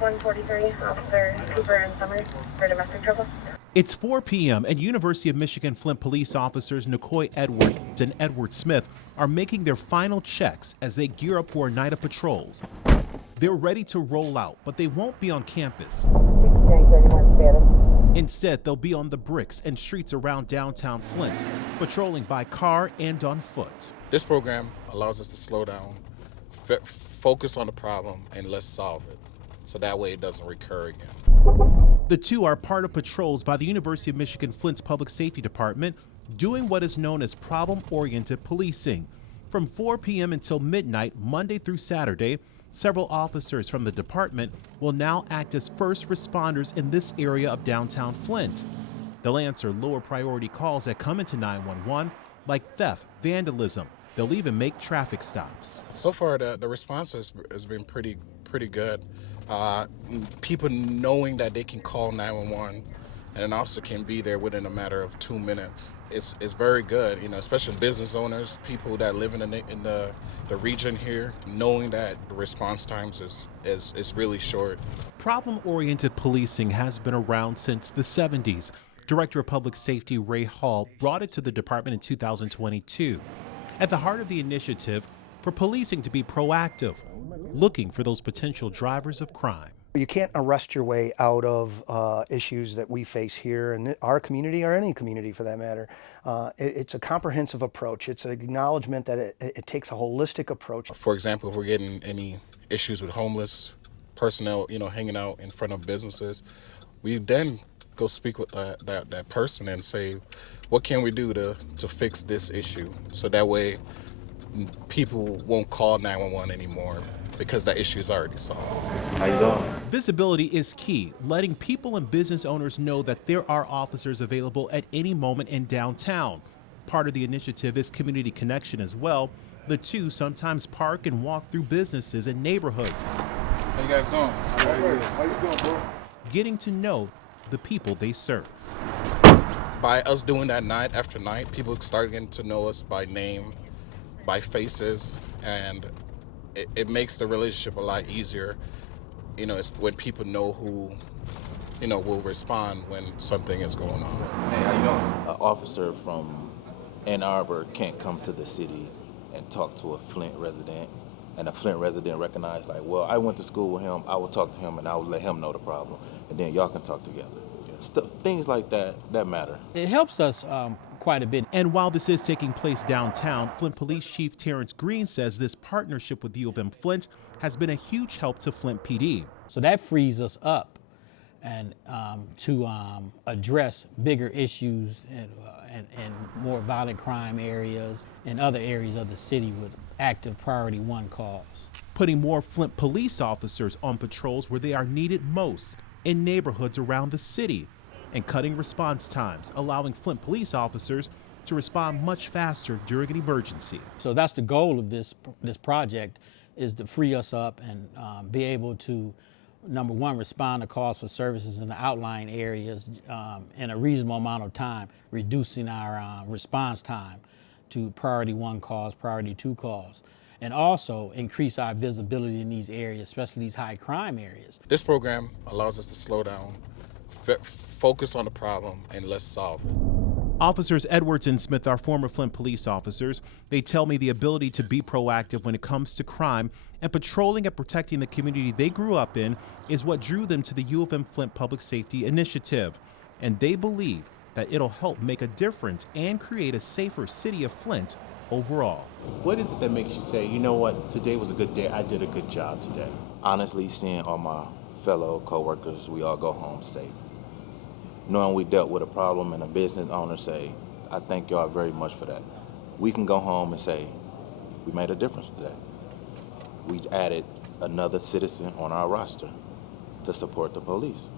143, Officer Cooper and Summers for domestic trouble. It's 4 p.m. and University of Michigan-Flint police officers McCoy Edwards and Edward Smith are making their final checks as they gear up for a night of patrols. They're ready to roll out, but they won't be on campus. Instead, they'll be on the bricks and streets around downtown Flint, patrolling by car and on foot. This program allows us to slow down, focus on the problem, and let's solve it, so that way it doesn't recur again. The two are part of patrols by the University of Michigan-Flint's Public Safety Department, doing what is known as problem-oriented policing. From 4 p.m. until midnight, Monday through Saturday, several officers from the department will now act as first responders in this area of downtown Flint. They'll answer lower priority calls that come into 911, like theft, vandalism. They'll even make traffic stops. So far, the response has been pretty good. People knowing that they can call 911 and an officer can be there within a matter of 2 minutes. It's very good, especially business owners, people that live in the region here, knowing that the response times is really short. Problem-oriented policing has been around since the 70s. Director of Public Safety Ray Hall brought it to the department in 2022. At the heart of the initiative, for policing to be proactive, looking for those potential drivers of crime. You can't arrest your way out of issues that we face here in our community, or any community for that matter. It's a comprehensive approach. It's an acknowledgement that it takes a holistic approach. For example, if we're getting any issues with homeless personnel, hanging out in front of businesses, we then go speak with that person and say, what can we do to fix this issue? So that way people won't call 911 anymore, because that issue is already solved. How you doing? Visibility is key, letting people and business owners know that there are officers available at any moment in downtown. Part of the initiative is community connection as well. The two sometimes park and walk through businesses and neighborhoods. How you guys doing? How you doing, bro? Getting to know the people they serve. By us doing that night after night, people start getting to know us by name, by faces, and it makes the relationship a lot easier. It's when people know who, will respond when something is going on. Hey, how you doing? An officer from Ann Arbor can't come to the city and talk to a Flint resident, and a Flint resident recognize, like, well, I went to school with him, I will talk to him and I will let him know the problem, and then y'all can talk together. Things like that matter. It helps us quite a bit. And while this is taking place downtown, Flint Police Chief Terrence Green says this partnership with UM-Flint has been a huge help to Flint PD. So that frees us up and to address bigger issues and more violent crime areas and other areas of the city with active priority 1 calls. Putting more Flint police officers on patrols where they are needed most, in neighborhoods around the city, and cutting response times, allowing Flint police officers to respond much faster during an emergency. So that's the goal of this project, is to free us up and be able to, number one, respond to calls for services in the outlying areas in a reasonable amount of time, reducing our response time to priority 1 calls, priority 2 calls, and also increase our visibility in these areas, especially these high crime areas. This program allows us to slow down, focus on the problem, and let's solve it. Officers Edwards and Smith are former Flint police officers. They tell me the ability to be proactive when it comes to crime and patrolling and protecting the community they grew up in is what drew them to the U of M-Flint Public Safety Initiative. And they believe that it'll help make a difference and create a safer city of Flint overall. What is it that makes you say, you know what, today was a good day, I did a good job today? Honestly, seeing all my fellow co-workers, we all go home safe. Knowing we dealt with a problem and a business owner say, I thank y'all very much for that. We can go home and say, we made a difference today. We added another citizen on our roster to support the police.